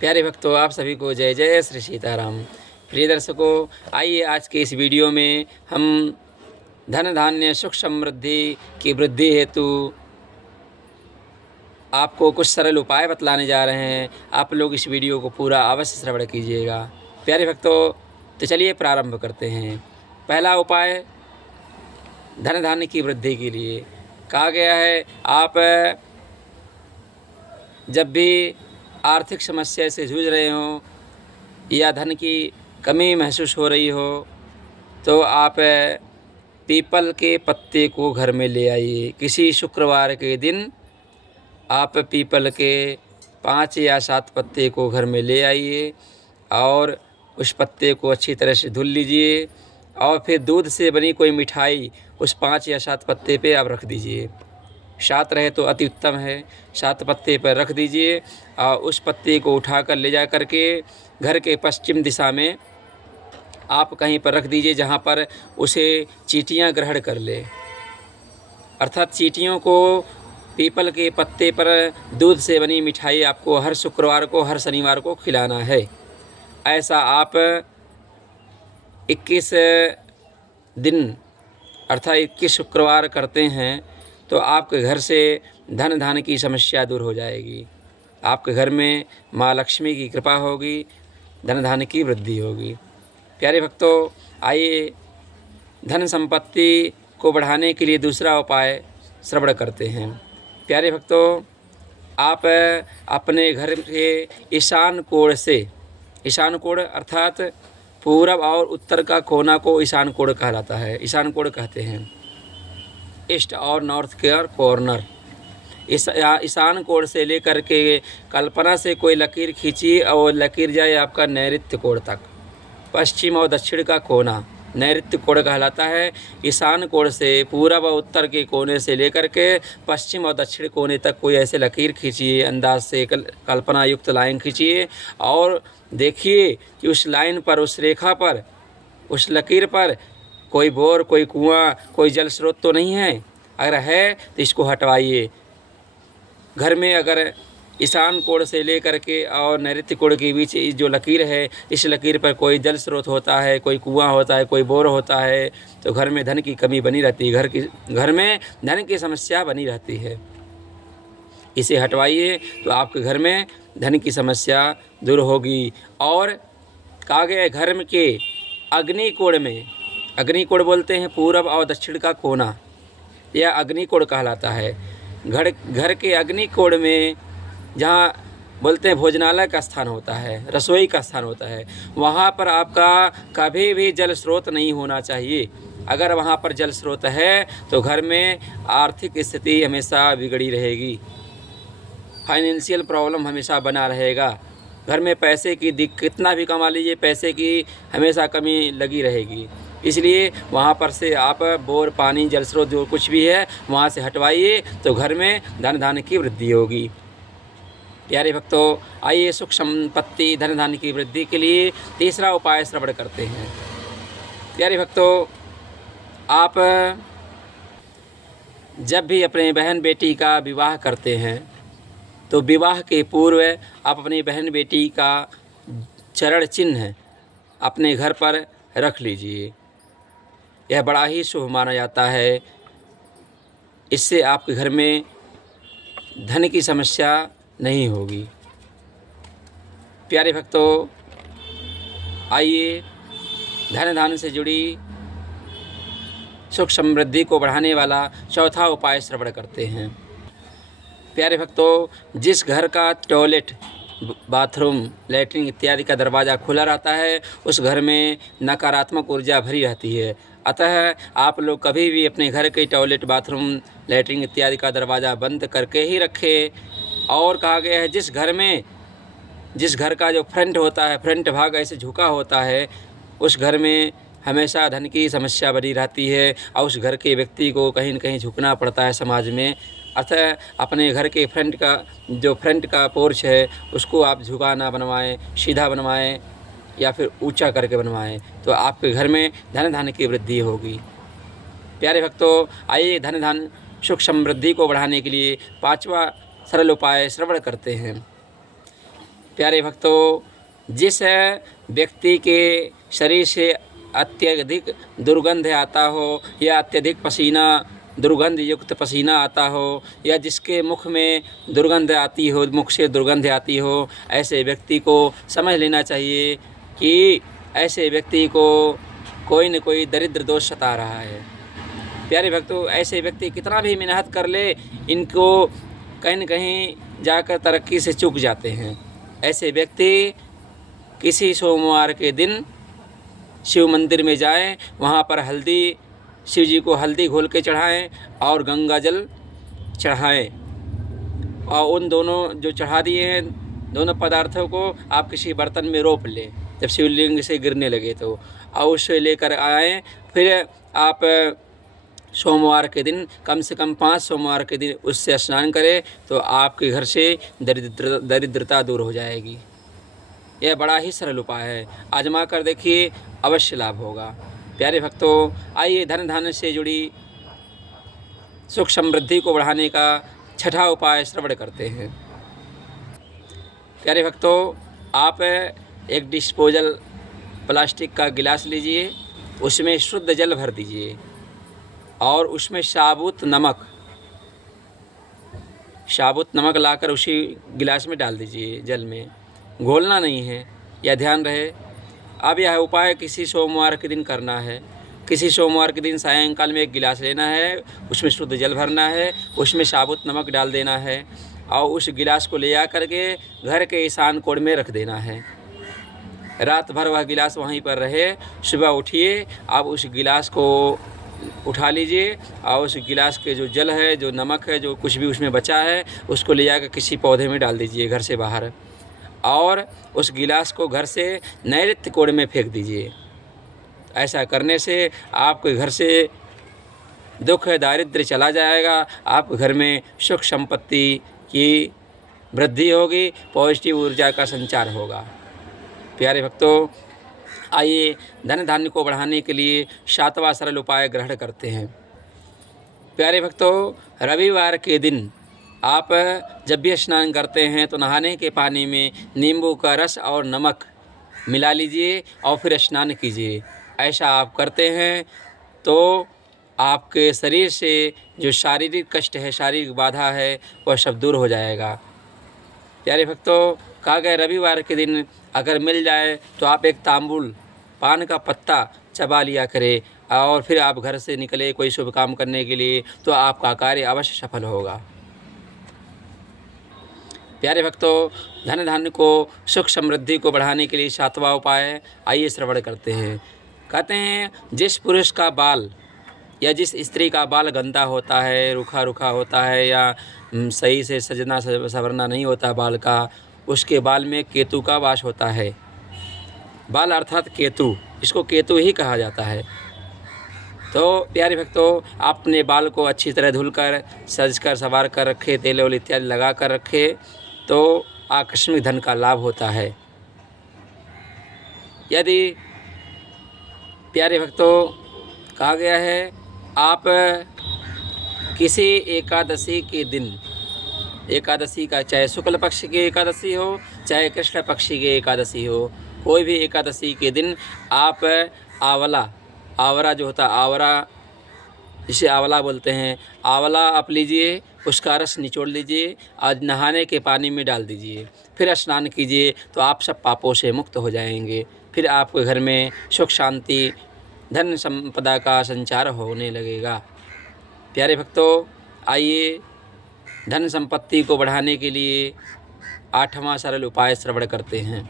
प्यारे भक्तों, आप सभी को जय जय श्री सीताराम। प्रिय दर्शकों, आइए आज के इस वीडियो में हम धन धान्य सुख समृद्धि की वृद्धि हेतु आपको कुछ सरल उपाय बतलाने जा रहे हैं। आप लोग इस वीडियो को पूरा अवश्य श्रवण कीजिएगा। प्यारे भक्तों, तो चलिए प्रारंभ करते हैं। पहला उपाय धन धान्य की वृद्धि के लिए कहा गया है। आप जब भी आर्थिक समस्या से जूझ रहे हों या धन की कमी महसूस हो रही हो, तो आप पीपल के पत्ते को घर में ले आइए। किसी शुक्रवार के दिन आप पीपल के 5 या 7 पत्ते को घर में ले आइए और उस पत्ते को अच्छी तरह से धुल लीजिए और फिर दूध से बनी कोई मिठाई उस 5 या 7 पत्ते पे आप रख दीजिए। 7 रहे तो अति उत्तम है। 7 पत्ते पर रख दीजिए और उस पत्ते को उठाकर ले जा कर के घर के पश्चिम दिशा में आप कहीं पर रख दीजिए, जहाँ पर उसे चींटियाँ ग्रहण कर ले। अर्थात चींटियों को पीपल के पत्ते पर दूध से बनी मिठाई आपको हर शुक्रवार को, हर शनिवार को खिलाना है। ऐसा आप 21 दिन अर्थात 21 शुक्रवार करते हैं तो आपके घर से धन धान्य की समस्या दूर हो जाएगी। आपके घर में माँ लक्ष्मी की कृपा होगी, धन धान्य की वृद्धि होगी। प्यारे भक्तों, आइए धन संपत्ति को बढ़ाने के लिए दूसरा उपाय श्रवण करते हैं। प्यारे भक्तों, आप अपने घर के ईशान कोण से, ईशान कोण अर्थात पूरब और उत्तर का कोना को ईशान कोण कहलाता है, ईशान कोण कहते हैं। ईस्ट और नॉर्थ के कॉर्नर, इस ईशान कोण से लेकर के कल्पना से कोई लकीर खींचिए और लकीर जाए आपका नैऋत्य कोण तक। पश्चिम और दक्षिण का कोना नैऋत्य कोण कहलाता है। ईशान कोण से पूरब और उत्तर के कोने से लेकर के पश्चिम और दक्षिण कोने तक कोई ऐसे लकीर खींचिए, अंदाज से कल्पना युक्त लाइन खींचिए और देखिए कि उस लाइन पर, उस रेखा पर, उस लकीर पर कोई बोर, कोई कुआं, कोई जल स्रोत तो नहीं है। अगर है तो इसको हटवाइए। घर में अगर ईशान कोण से लेकर के और नैऋत्य कोण के बीच जो लकीर है, इस लकीर पर कोई जल स्रोत होता है, कोई कुआं होता है, कोई बोर होता है, तो घर में धन की कमी बनी रहती है, घर में धन की समस्या बनी रहती है। इसे हटवाइए तो आपके घर में धन की समस्या दूर होगी। और कहा गया है घर के अग्निकोण में, अग्निकोण बोलते हैं पूरब और दक्षिण का कोना, यह अग्निकोण कहलाता है। घर के अग्निकोण में जहाँ बोलते हैं भोजनालय का स्थान होता है, रसोई का स्थान होता है, वहाँ पर आपका कभी भी जल स्रोत नहीं होना चाहिए। अगर वहाँ पर जल स्रोत है तो घर में आर्थिक स्थिति हमेशा बिगड़ी रहेगी, फाइनेंशियल प्रॉब्लम हमेशा बना रहेगा। घर में पैसे की कितना भी कमा लीजिए, पैसे की हमेशा कमी लगी रहेगी। इसलिए वहाँ पर से आप बोर, पानी, जल स्रोत जो कुछ भी है वहाँ से हटवाइए तो घर में धन धान्य की वृद्धि होगी। प्यारे भक्तों, आइए सुख संपत्ति, धन धान्य की वृद्धि के लिए तीसरा उपाय श्रवण करते हैं। प्यारे भक्तों, आप जब भी अपने बहन बेटी का विवाह करते हैं तो विवाह के पूर्व आप अपनी बहन बेटी का चरण चिन्ह अपने घर पर रख लीजिए। यह बड़ा ही शुभ माना जाता है। इससे आपके घर में धन की समस्या नहीं होगी। प्यारे भक्तों, आइए धन धान्य से जुड़ी सुख समृद्धि को बढ़ाने वाला चौथा उपाय श्रवण करते हैं। प्यारे भक्तों, जिस घर का टॉयलेट, बाथरूम, लैट्रिन इत्यादि का दरवाज़ा खुला रहता है उस घर में नकारात्मक ऊर्जा भरी रहती है। अतः आप लोग कभी भी अपने घर के टॉयलेट, बाथरूम, लैट्रिन इत्यादि का दरवाज़ा बंद करके ही रखें। और कहा गया है जिस घर का जो फ्रंट होता है, फ्रंट भाग ऐसे झुका होता है, उस घर में हमेशा धन की समस्या बनी रहती है और उस घर के व्यक्ति को कहीं न कहीं झुकना पड़ता है समाज में। अतः अपने घर के फ्रंट का पोर्च है उसको आप झुका ना बनवाएं, सीधा बनवाएं या फिर ऊंचा करके बनवाएं, तो आपके घर में धन धान्य की वृद्धि होगी। प्यारे भक्तों, आइए धन धान्य सुख समृद्धि को बढ़ाने के लिए पांचवा सरल उपाय श्रवण करते हैं। प्यारे भक्तों, जिस व्यक्ति के शरीर से अत्यधिक दुर्गंध आता हो या अत्यधिक पसीना दुर्गंध युक्त पसीना आता हो या जिसके मुख में दुर्गंध आती हो, मुख से दुर्गंध आती हो, ऐसे व्यक्ति को समझ लेना चाहिए कि ऐसे व्यक्ति को कोई न कोई दरिद्र दोष सता रहा है। प्यारे भक्तों, ऐसे व्यक्ति कितना भी मेहनत कर ले, इनको कहीं न कहीं जाकर तरक्की से चूक जाते हैं। ऐसे व्यक्ति किसी सोमवार के दिन शिव मंदिर में जाएं, वहाँ पर हल्दी, शिव जी को हल्दी घोल के चढ़ाएं और गंगा जल चढ़ाएं, और उन दोनों जो चढ़ा दिए हैं दोनों पदार्थों को आप किसी बर्तन में रोप लें जब शिवलिंग से गिरने लगे तो, और उसे लेकर आएँ। फिर आप सोमवार के दिन कम से कम 5 सोमवार के दिन उससे स्नान करें तो आपके घर से दरिद्रता दूर हो जाएगी। यह बड़ा ही सरल उपाय है, आजमा कर देखिए, अवश्य लाभ होगा। प्यारे भक्तों, आइए धन धान्य से जुड़ी सुख समृद्धि को बढ़ाने का छठा उपाय श्रवण करते हैं। प्यारे भक्तों, आप एक डिस्पोजल प्लास्टिक का गिलास लीजिए, उसमें शुद्ध जल भर दीजिए और उसमें साबुत नमक लाकर उसी गिलास में डाल दीजिए। जल में घोलना नहीं है, यह ध्यान रहे। अब यह उपाय किसी सोमवार के दिन करना है। किसी सोमवार के दिन सायंकाल में एक गिलास लेना है, उसमें शुद्ध जल भरना है, उसमें साबुत नमक डाल देना है और उस गिलास को ले जा करके घर के ईशान कोण में रख देना है। रात भर वह गिलास वहीं पर रहे। सुबह उठिए, आप उस गिलास को उठा लीजिए और उस गिलास के जो जल है, जो नमक है, जो कुछ भी उसमें बचा है, उसको ले जाकर किसी पौधे में डाल दीजिए घर से बाहर, और उस गिलास को घर से नैऋत्य कोण में फेंक दीजिए। ऐसा करने से आपके घर से दुख दारिद्र्य चला जाएगा, आपके घर में सुख संपत्ति की वृद्धि होगी, पॉजिटिव ऊर्जा का संचार होगा। प्यारे भक्तों, आइए धन धान्य को बढ़ाने के लिए 7वां सरल उपाय ग्रहण करते हैं। प्यारे भक्तों, रविवार के दिन आप जब भी स्नान करते हैं तो नहाने के पानी में नींबू का रस और नमक मिला लीजिए और फिर स्नान कीजिए। ऐसा आप करते हैं तो आपके शरीर से जो शारीरिक कष्ट है, शारीरिक बाधा है, वह सब दूर हो जाएगा। प्यारे भक्तों, कहा गया रविवार के दिन अगर मिल जाए तो आप एक तांबुल पान का पत्ता चबा लिया करें और फिर आप घर से निकले कोई शुभ काम करने के लिए, तो आपका कार्य अवश्य सफल होगा। प्यारे भक्तों, धन धान्य को सुख समृद्धि को बढ़ाने के लिए 7वां उपाय आइए श्रवण करते हैं। कहते हैं जिस पुरुष का बाल या जिस स्त्री का बाल गंदा होता है, रूखा रूखा होता है या सही से सजना संवरना नहीं होता बाल का, उसके बाल में केतु का वास होता है। बाल अर्थात केतु, इसको केतु ही कहा जाता है। तो प्यारे भक्तों, आप अपने बाल को अच्छी तरह धुलकर सज कर संवार कर रखें, तेल वल इत्यादि लगा कर रखें तो आकस्मिक धन का लाभ होता है। यदि प्यारे भक्तों, कहा गया है आप किसी एकादशी के दिन, एकादशी का चाहे शुक्ल पक्ष की एकादशी हो चाहे कृष्ण पक्ष की एकादशी हो, कोई भी एकादशी के दिन आप आवरा जो होता है, आवरा जिसे आंवला बोलते हैं, आंवला आप लीजिए, उसका रस निचोड़ लीजिए, आज नहाने के पानी में डाल दीजिए, फिर स्नान कीजिए तो आप सब पापों से मुक्त हो जाएंगे। फिर आपके घर में सुख शांति धन संपदा का संचार होने लगेगा। प्यारे भक्तों, आइए धन संपत्ति को बढ़ाने के लिए 8वां सरल उपाय श्रवण करते हैं।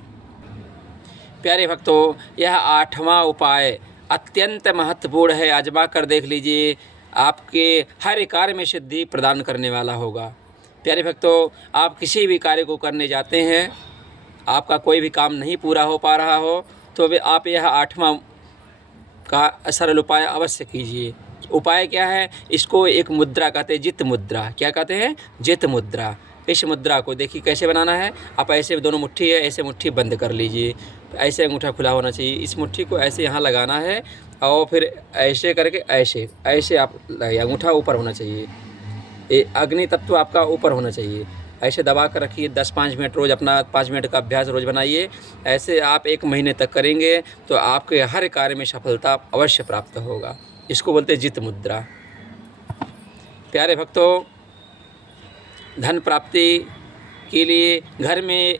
प्यारे भक्तों, यह 8वां उपाय अत्यंत महत्वपूर्ण है, आजमा कर देख लीजिए, आपके हर कार्य में सिद्धि प्रदान करने वाला होगा। प्यारे भक्तों, आप किसी भी कार्य को करने जाते हैं, आपका कोई भी काम नहीं पूरा हो पा रहा हो तो वे आप यह 8वां का सरल उपाय अवश्य कीजिए। उपाय क्या है? इसको एक मुद्रा कहते हैं, जित मुद्रा। क्या कहते हैं? जित मुद्रा। इस मुद्रा को देखिए कैसे बनाना है। आप ऐसे दोनों मुट्ठी है, ऐसे मुट्ठी बंद कर लीजिए, ऐसे अंगूठा खुला होना चाहिए। इस मुट्ठी को ऐसे यहाँ लगाना है और फिर ऐसे करके ऐसे आप लगाइए, अंगूठा ऊपर होना चाहिए, ये अग्नि तत्व आपका ऊपर होना चाहिए। ऐसे दबा कर रखिए। 10-5 मिनट रोज़, अपना 5 मिनट का अभ्यास रोज़ बनाइए। ऐसे आप 1 महीने तक करेंगे तो आपके हर कार्य में सफलता अवश्य प्राप्त होगा। इसको बोलते हैं जित मुद्रा। प्यारे भक्तों, धन प्राप्ति के लिए घर में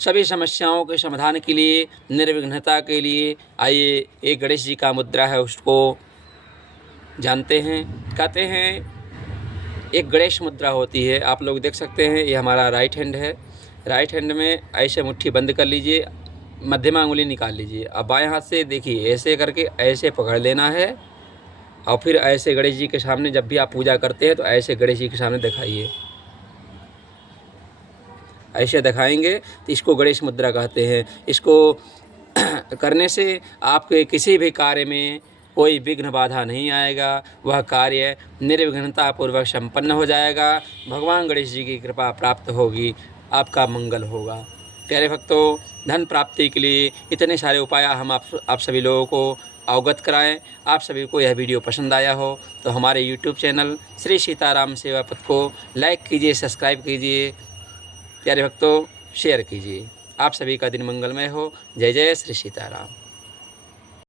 सभी समस्याओं के समाधान के लिए, निर्विघ्नता के लिए आइए एक गणेश जी का मुद्रा है उसको जानते हैं। कहते हैं एक गणेश मुद्रा होती है, आप लोग देख सकते हैं, ये हमारा राइट हैंड है। राइट हैंड में ऐसे मुट्ठी बंद कर लीजिए, मध्यमा अंगुली निकाल लीजिए। अब बाएं हाथ से देखिए ऐसे करके ऐसे पकड़ लेना है और फिर ऐसे गणेश जी के सामने, जब भी आप पूजा करते हैं तो ऐसे गणेश जी के सामने दिखाइए। ऐसे दिखाएंगे तो इसको गणेश मुद्रा कहते हैं। इसको करने से आपके किसी भी कार्य में कोई विघ्न बाधा नहीं आएगा, वह कार्य निर्विघ्नता पूर्वक संपन्न हो जाएगा। भगवान गणेश जी की कृपा प्राप्त होगी, आपका मंगल होगा। प्यारे भक्तों, धन प्राप्ति के लिए इतने सारे उपाय हम आप सभी लोगों को अवगत कराएं। आप सभी को यह वीडियो पसंद आया हो तो हमारे YouTube चैनल श्री सीताराम सेवा पथ को लाइक कीजिए, सब्सक्राइब कीजिए। प्यारे भक्तों, शेयर कीजिए। आप सभी का दिन मंगलमय हो। जय जय श्री सीताराम।